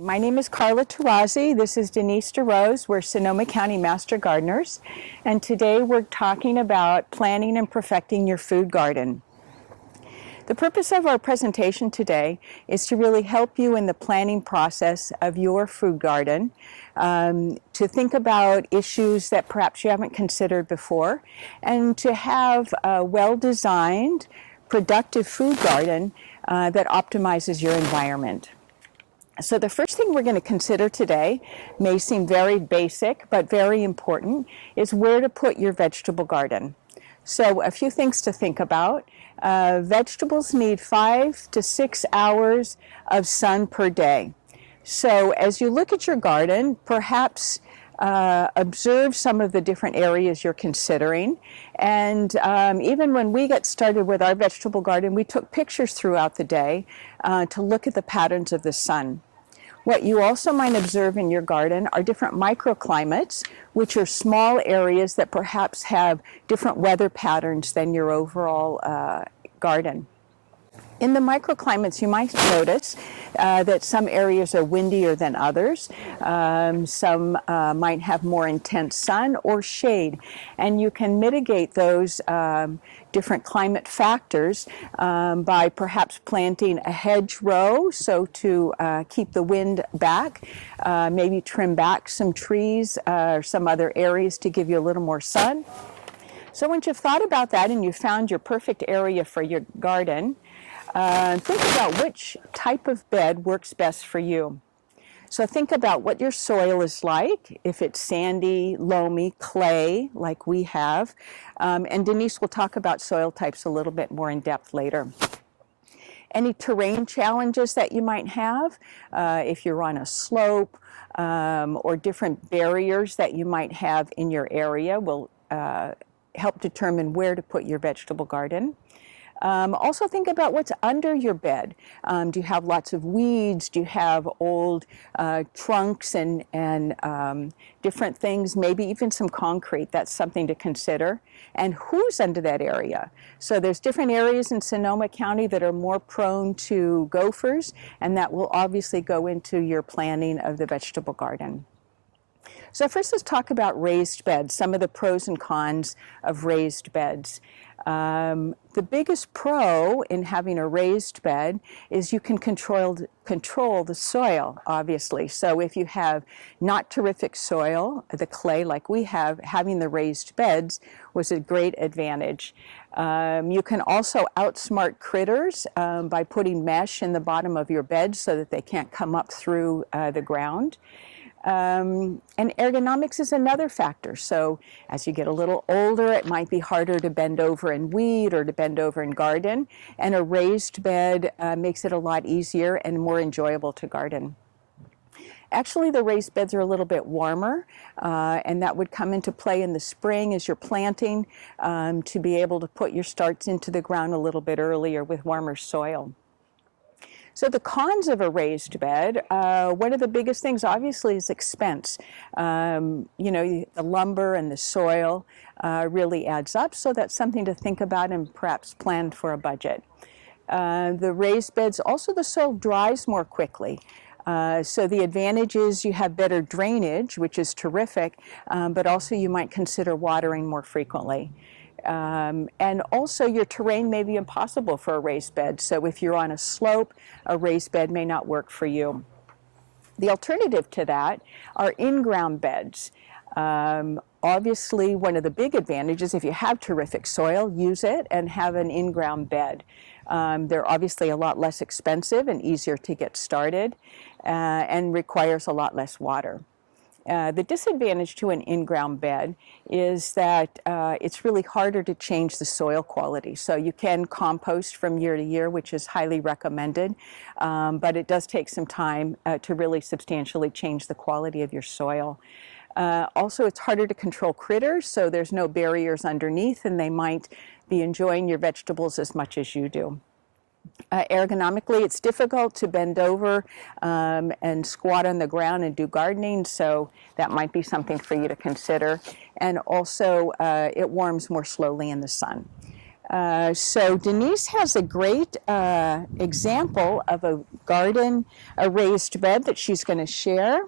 My name is Carla Tarazi. This is Denise DeRose. We're Sonoma County Master Gardeners, and today we're talking about planning and perfecting your food garden. The purpose of our presentation today is to really help you in the planning process of your food garden, to think about issues that perhaps you haven't considered before, and to have a well-designed, productive food garden that optimizes your environment. So the first thing we're going to consider today may seem very basic, but very important, is where to put your vegetable garden. So a few things to think about. Vegetables need 5 to 6 hours of sun per day. So as you look at your garden, perhaps observe some of the different areas you're considering. And even when we got started with our vegetable garden, we took pictures throughout the day to look at the patterns of the sun. What you also might observe in your garden are different microclimates, which are small areas that perhaps have different weather patterns than your overall garden. In the microclimates, you might notice that some areas are windier than others. Some might have more intense sun or shade, and you can mitigate those different climate factors by perhaps planting a hedgerow, so to keep the wind back, maybe trim back some trees or some other areas to give you a little more sun. So once you've thought about that and you've found your perfect area for your garden, think about which type of bed works best for you. So think about what your soil is like, if it's sandy, loamy, clay, like we have. And Denise will talk about soil types a little bit more in depth later. Any terrain challenges that you might have, if you're on a slope, or different barriers that you might have in your area will help determine where to put your vegetable garden. Also think about what's under your bed. Do you have lots of weeds? Do you have old trunks and different things, maybe even some concrete? That's something to consider. And who's under that area? So there's different areas in Sonoma County that are more prone to gophers, and that will obviously go into your planning of the vegetable garden. So first, let's talk about raised beds, some of the pros and cons of raised beds. The biggest pro in having a raised bed is you can control the soil, obviously. So if you have not terrific soil, the clay like we have, having the raised beds was a great advantage. You can also outsmart critters by putting mesh in the bottom of your bed so that they can't come up through the ground. And ergonomics is another factor. So as you get a little older, it might be harder to bend over and weed or to bend over and garden. And a raised bed makes it a lot easier and more enjoyable to garden. Actually, the raised beds are a little bit warmer, and that would come into play in the spring as you're planting to be able to put your starts into the ground a little bit earlier with warmer soil. So the cons of a raised bed, one of the biggest things obviously is expense. You know, the lumber and the soil really adds up, so that's something to think about and perhaps plan for a budget. The raised beds, also the soil dries more quickly. So the advantage is you have better drainage, which is terrific, but also you might consider watering more frequently. And also your terrain may be impossible for a raised bed. So if you're on a slope, a raised bed may not work for you. The alternative to that are in-ground beds. Obviously, one of the big advantages, if you have terrific soil, use it and have an in-ground bed. They're obviously a lot less expensive and easier to get started and requires a lot less water. The disadvantage to an in-ground bed is that it's really harder to change the soil quality. So you can compost from year to year, which is highly recommended, but it does take some time to really substantially change the quality of your soil. Also, it's harder to control critters, so there's no barriers underneath, and they might be enjoying your vegetables as much as you do. Ergonomically, it's difficult to bend over and squat on the ground and do gardening, so that might be something for you to consider. And also, it warms more slowly in the sun. So Denise has a great example of a garden, a raised bed that she's going to share.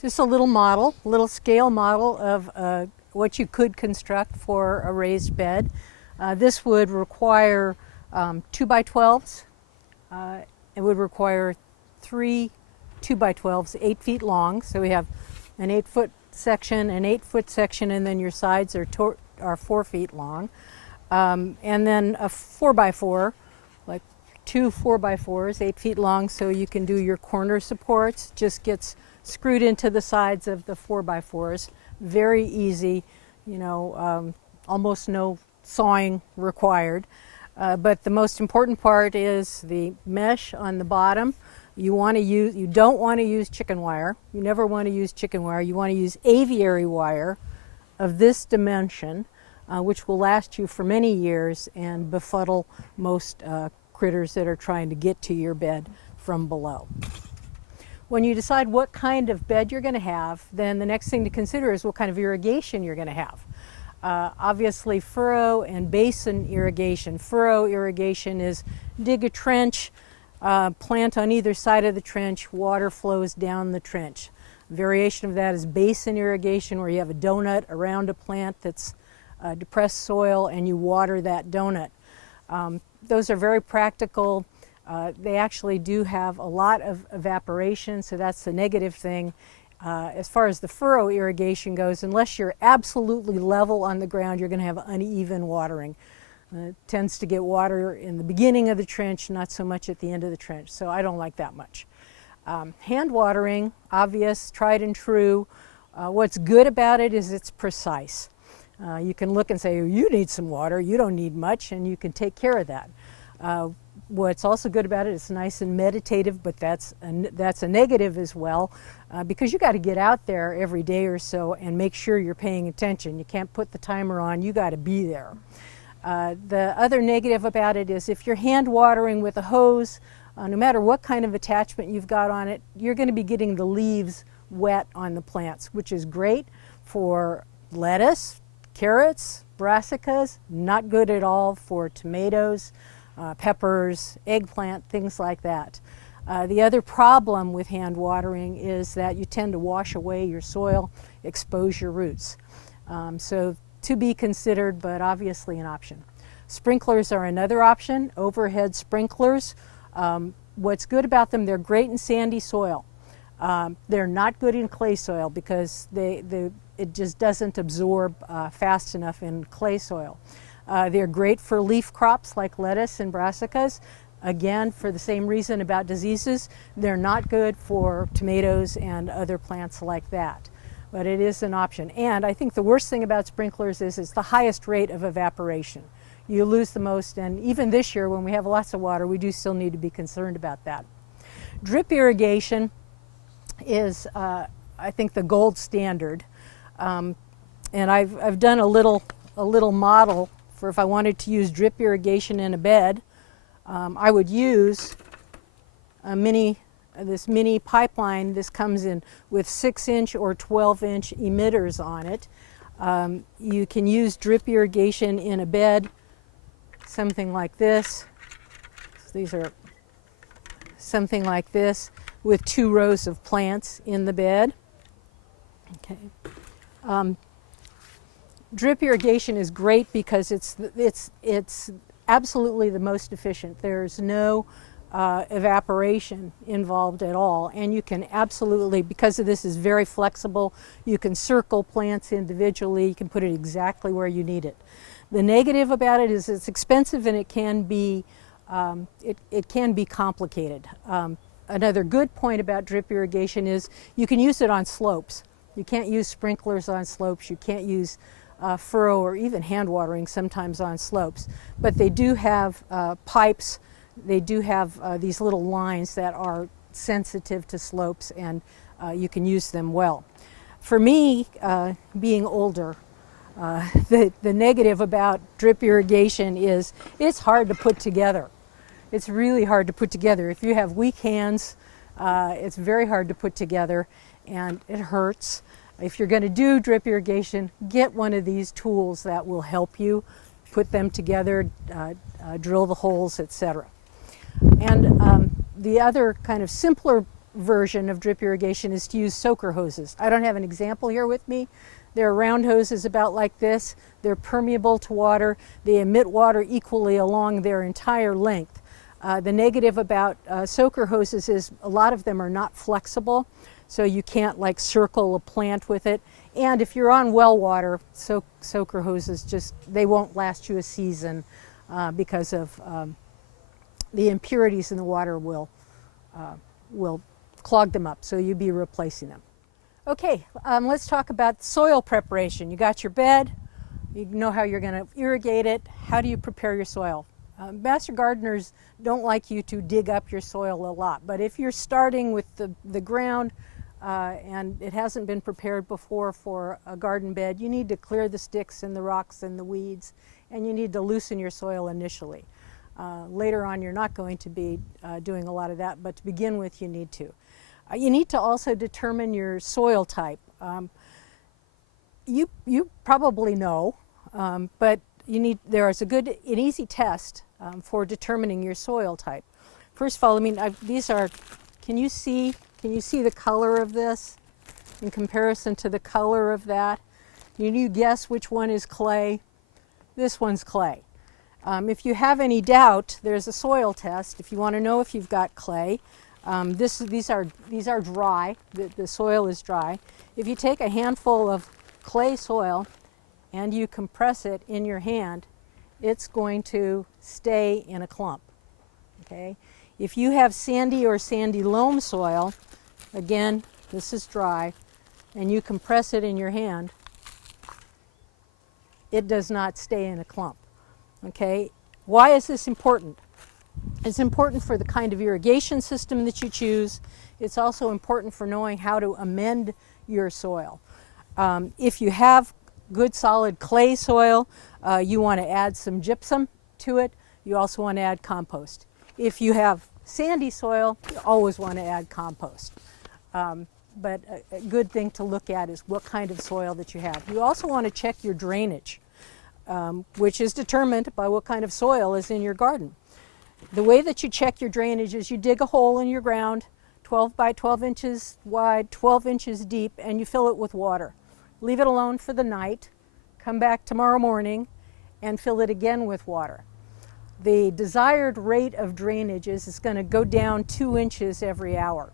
Just a little model, little scale model of what you could construct for a raised bed. This would require 2x12s. It would require 3 2x12s, 8 feet long. So we have an 8-foot section, an 8-foot section, and then your sides are 4 feet long. And then a 4x4, like 2 4x4s, 8 feet long, so you can do your corner supports. Just gets screwed into the sides of the 4x4s. Very easy, you know, almost no sawing required. But the most important part is the mesh on the bottom. You don't want to use chicken wire. You never want to use chicken wire. You want to use aviary wire of this dimension, which will last you for many years and befuddle most critters that are trying to get to your bed from below. When you decide what kind of bed you're going to have, then the next thing to consider is what kind of irrigation you're going to have. Obviously, furrow and basin irrigation. Furrow irrigation is dig a trench, plant on either side of the trench, water flows down the trench. Variation of that is basin irrigation, where you have a donut around a plant that's depressed soil and you water that donut. Those are very practical. They actually do have a lot of evaporation, so that's the negative thing. As far as the furrow irrigation goes, unless you're absolutely level on the ground, you're going to have uneven watering. It tends to get water in the beginning of the trench, not so much at the end of the trench, so I don't like that much. Hand watering, obvious, tried and true. What's good about it is it's precise. You can look and say, you need some water, you don't need much, and you can take care of that. What's also good about it, it's nice and meditative, but that's a negative as well, because you got to get out there every day or so and make sure you're paying attention. You can't put the timer on, you got to be there. The other negative about it is if you're hand watering with a hose, no matter what kind of attachment you've got on it, you're going to be getting the leaves wet on the plants, which is great for lettuce, carrots, brassicas, not good at all for tomatoes, peppers, eggplant, things like that. The other problem with hand watering is that you tend to wash away your soil, expose your roots. So to be considered, but obviously an option. Sprinklers are another option, overhead sprinklers. What's good about them, they're great in sandy soil. They're not good in clay soil because it just doesn't absorb fast enough in clay soil. They're great for leaf crops like lettuce and brassicas. Again, for the same reason about diseases, they're not good for tomatoes and other plants like that. But it is an option. And I think the worst thing about sprinklers is it's the highest rate of evaporation. You lose the most, and even this year when we have lots of water, we do still need to be concerned about that. Drip irrigation is, I think, the gold standard. And I've done a little model for if I wanted to use drip irrigation in a bed. I would use this mini pipeline. This comes in with 6-inch or 12-inch emitters on it. You can use drip irrigation in a bed, something like this. So these are something like this with 2 rows of plants in the bed. Okay. Drip irrigation is great because it's absolutely the most efficient. There's no evaporation involved at all, and you can absolutely, because of this is very flexible, you can circle plants individually, you can put it exactly where you need it. The negative about it is it's expensive and it can be complicated. Another good point about drip irrigation is you can use it on slopes. You can't use sprinklers on slopes, you can't use furrow or even hand watering sometimes on slopes, but they do have pipes. They do have these little lines that are sensitive to slopes, and you can use them well. For me, being older, the negative about drip irrigation is it's hard to put together. It's really hard to put together. If you have weak hands, it's very hard to put together, and it hurts. If you're going to do drip irrigation, get one of these tools that will help you. put them together, drill the holes, etc. And the other kind of simpler version of drip irrigation is to use soaker hoses. I don't have an example here with me. They're round hoses about like this. They're permeable to water. They emit water equally along their entire length. The negative about soaker hoses is a lot of them are not flexible, so you can't like circle a plant with it. And if you're on well water, soaker hoses they won't last you a season because of the impurities in the water will clog them up, so you'd be replacing them. Okay, let's talk about soil preparation. You got your bed, you know how you're going to irrigate it. How do you prepare your soil? Master gardeners don't like you to dig up your soil a lot, but if you're starting with the ground and it hasn't been prepared before for a garden bed, you need to clear the sticks and the rocks and the weeds, and you need to loosen your soil initially. Later on, you're not going to be doing a lot of that, but to begin with, you need to. You need to also determine your soil type. You probably know, but there is an easy test for determining your soil type. First of all, can you see the color of this in comparison to the color of that? You guess which one is clay? This one's clay. If you have any doubt, there's a soil test. If you want to know if you've got clay, these are dry. The soil is dry. If you take a handful of clay soil and you compress it in your hand, it's going to stay in a clump. Okay? If you have sandy or sandy loam soil, again, this is dry, and you compress it in your hand, it does not stay in a clump. Okay? Why is this important? It's important for the kind of irrigation system that you choose. It's also important for knowing how to amend your soil. If you have good solid clay soil, you want to add some gypsum to it. You also want to add compost. If you have sandy soil, you always want to add compost. But a good thing to look at is what kind of soil that you have. You also want to check your drainage, which is determined by what kind of soil is in your garden. The way that you check your drainage is you dig a hole in your ground, 12 by 12 inches wide, 12 inches deep, and you fill it with water. Leave it alone for the night, come back tomorrow morning, and fill it again with water. The desired rate of drainage is going to go down 2 inches every hour.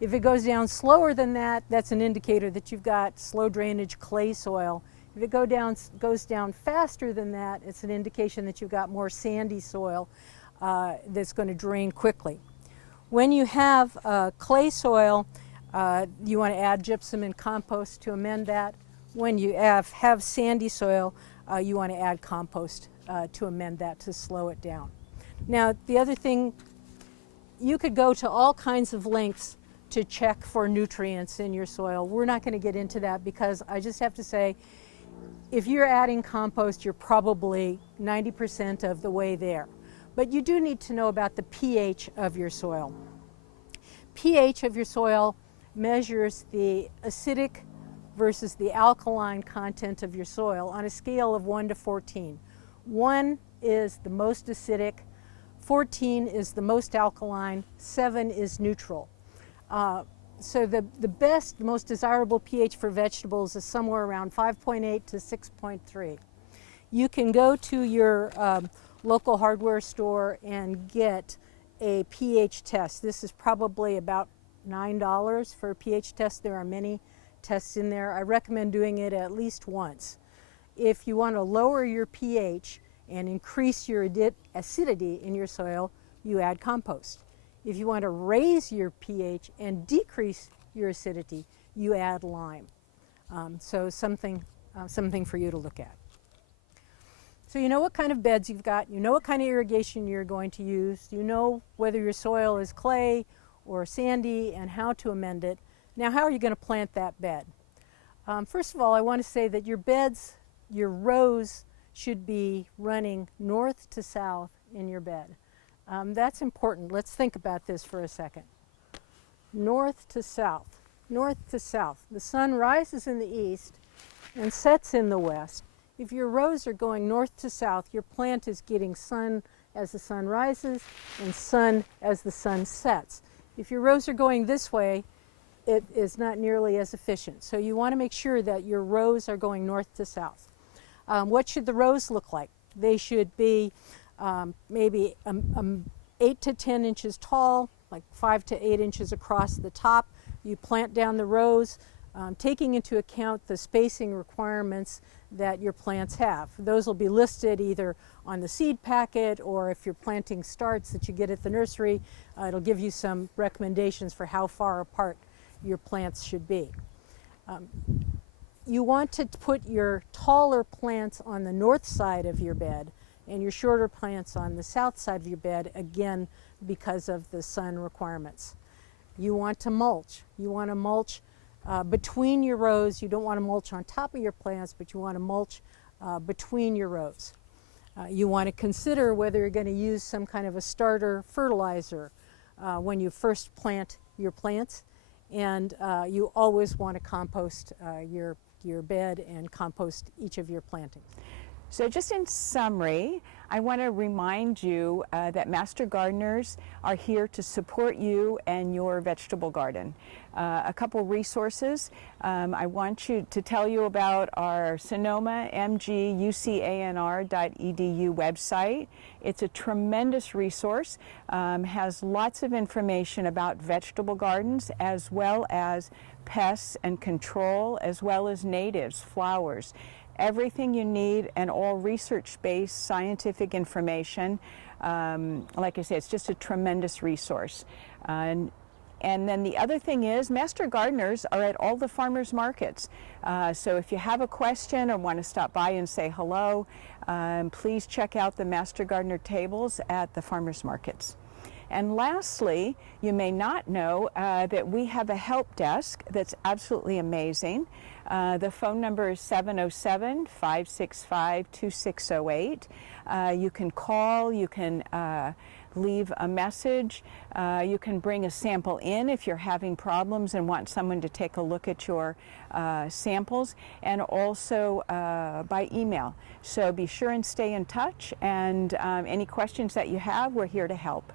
If it goes down slower than that, that's an indicator that you've got slow drainage clay soil. If it goes down faster than that, it's an indication that you've got more sandy soil that's going to drain quickly. When you have clay soil, you want to add gypsum and compost to amend that. When you have sandy soil, you want to add compost to amend that, to slow it down. Now, the other thing, you could go to all kinds of lengths to check for nutrients in your soil. We're not going to get into that because I just have to say, if you're adding compost, you're probably 90% of the way there. But you do need to know about the pH of your soil. pH of your soil measures the acidic versus the alkaline content of your soil on a scale of 1 to 14. 1 is the most acidic, 14 is the most alkaline, 7 is neutral. So the best, the most desirable pH for vegetables is somewhere around 5.8 to 6.3. You can go to your local hardware store and get a pH test. This is probably about $9 for a pH test. There are many tests in there. I recommend doing it at least once. If you want to lower your pH and increase your acidity in your soil, you add compost. If you want to raise your pH and decrease your acidity, you add lime. So something for you to look at. So you know what kind of beds you've got, you know what kind of irrigation you're going to use, you know whether your soil is clay or sandy and how to amend it. Now, how are you going to plant that bed? First of all, I want to say that your beds, your rows should be running north to south in your bed. That's important. Let's think about this for a second. North to south, north to south. The sun rises in the east and sets in the west. If your rows are going north to south, your plant is getting sun as the sun rises and sun as the sun sets. If your rows are going this way, it is not nearly as efficient. So you want to make sure that your rows are going north to south. What should the rows look like? They should be maybe 8 to 10 inches tall, like 5 to 8 inches across the top. You plant down the rows, taking into account the spacing requirements that your plants have. Those will be listed either on the seed packet, or if you're planting starts that you get at the nursery, it'll give you some recommendations for how far apart your plants should be. You want to put your taller plants on the north side of your bed and your shorter plants on the south side of your bed, again because of the sun requirements. You want to mulch. You want to mulch between your rows. You don't want to mulch on top of your plants, but you want to mulch between your rows. You want to consider whether you're going to use some kind of a starter fertilizer when you first plant your plants. And you always want to compost your bed and compost each of your plantings. So just in summary, I want to remind you that Master Gardeners are here to support you and your vegetable garden. A couple resources. I want to tell you about our Sonoma mgucanr.edu website. It's a tremendous resource, has lots of information about vegetable gardens as well as pests and control, as well as natives, flowers. Everything you need, and all research-based scientific information. Like I say, it's just a tremendous resource. And then the other thing is, Master Gardeners are at all the farmers markets. So if you have a question or want to stop by and say hello, please check out the Master Gardener tables at the farmers markets. And lastly, you may not know that we have a help desk that's absolutely amazing. The phone number is 707-565-2608. You can call, you can leave a message, you can bring a sample in if you're having problems and want someone to take a look at your samples, and also by email. So be sure and stay in touch, and any questions that you have, we're here to help.